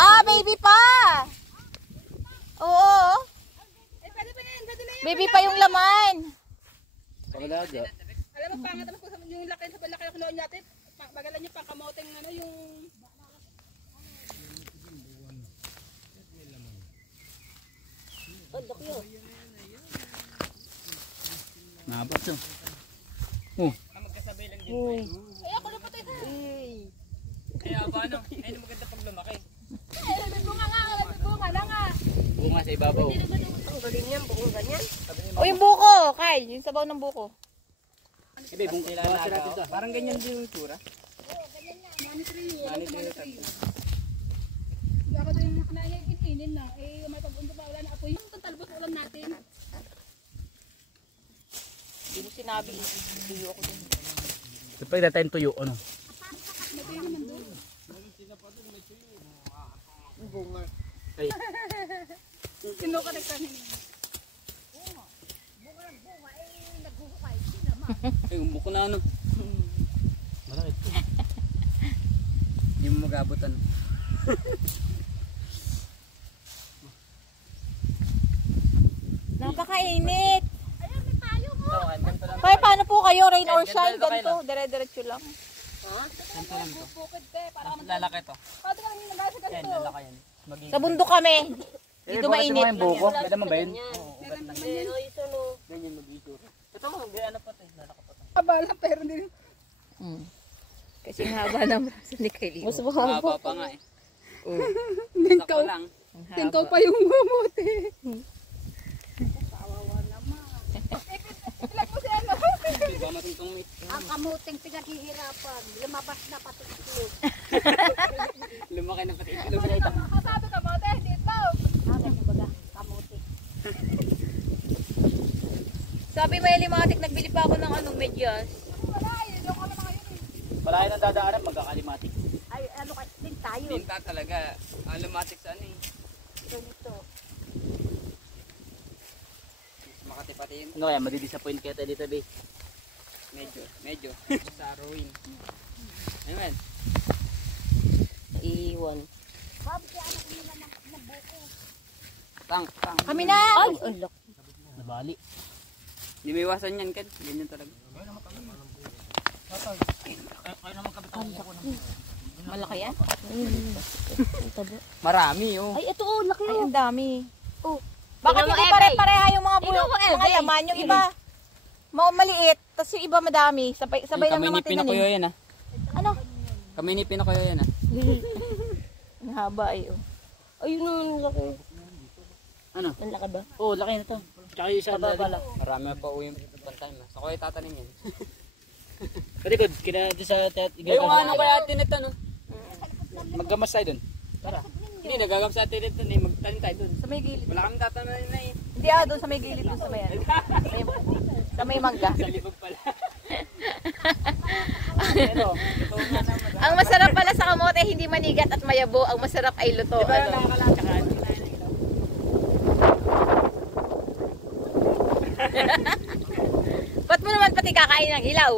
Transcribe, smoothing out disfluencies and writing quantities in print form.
Ah, baby pa! Oo. Eh, pwede pa yan. Pwede na yan. Baby pa yung laman. Pagalaga. Alam mo, pangat naman po yung laki sa balaki ng kinuha natin. Bagalan nyo pang kamoteng ano yung... Ang laki yun. Nabat siya. Oh. Magkasabay lang din. Uy. Ay, ako na patay na. Kaya ba ano? Ayun maganda pag lumaki. May bunga nga. May bunga na nga. Bunga sa ibabaw. Ang galing yan, bukong ganyan. O yung buko, Kay. Yung sabaw ng buko. Ibe, bunga natin. Parang ganyan din yung tura. Money tree. Money tree na tatlo. Hindi ako din nakanainin na. Eh, may pag-undo pa wala na apoy. Yung talbos ulam natin. Hindi mo sinabi. Tuyo ako din. Ito pa yung tayong tuyo, ano? May tuyo naman doon. Bunga. Ay, Sino ka nagtanin? Ay, umbo ko na ano. malaki. Hindi mo mag-abutan. Napakainit. Ayun, may payo mo. Ito, ganito lang. Kaya paano po kayo? Rain or Ganito, shine? ganito kayo Ganito. Dire-diretso lang. Ganito lang to. Bukid ka eh. Para ka Lalaki to. Pwede ka lang yung nagaya sa Yan, ganito. lalaki yan. Sa bundok kami. Dito mainit. Yung buko. Ganda mo ba yun? Oo, ugat lang. Eh, o ito no. Ganyan mag-ito. Ito mo, ano pa to? Lalaki pa to. Abala, pero hindi. Kasi ang haba ng braso ni Kylie. Mas mahaba. Haba pa nga eh. Tingkaw. Sakto lang. Tingkaw pa yung mamuti. Ilag mo si ano. Hindi ba matutong meat? Ang kamuting pinaghihirapan. Lumabas na pati itlog. Lumaki na pati itlog na ito. Masabi ka mo, te. Dito. Akin yung baga, kamuti. Sabi may limatik, nagbili pa ako ng anong medyas. Wala, yun yung ano mga yun eh. Malayo ng dadaanan, magkakalimatik. Ay, ano ka, din tayo. Tinta talaga. Alumatic sa ano eh. Ganito. Makati pati yun. Ano kaya, madidisappoint kaya tayo dito, be? Medyo. Sa ruin. Ano man? Iwan. Tang. Kami na! Ay, ang laki. Nabali. Hindi may iwasan yan, Ken. Ganyan talaga. Malaki yan? Ang taba. Marami, oh. Ay, ito oh, laki Ay, oh. ang dami. Oh. Bakit Tingnan mo, hindi Ebe. pare-pareha yung mga Tingnan mo, mga Ebe. laman? Yung iba, maliit, tapos yung iba madami. Sabay lang Kami ni naman Pinakuyo tinanim. yan, ah. Ano? Kami ni Pinakuyo yan, ah. Ang haba ay oh. Ayun ang laki. Ano? Ang laki ba? Oh, laki na to. Tsaka yung isa Taba pala. Marami pa uwi yung pantay mo. Sa kuya tatanim yan. Kalikod, kina doon sa tet. Yung ano kaya tinita, no? Maggamas tayo doon. Tara. Hindi, nagagam sa tinita, eh. Magtanim tayo dun. Sa may gilid. Wala kami tatanim na eh. Hindi doon sa may gilid, doon sa may ano. Sa may mangga. Sa libog pala. Ang masarap pala sa kamote, hindi manigat at mayabo. Ang masarap ay luto. Ano? Ba't mo naman pati kakain ng hilaw?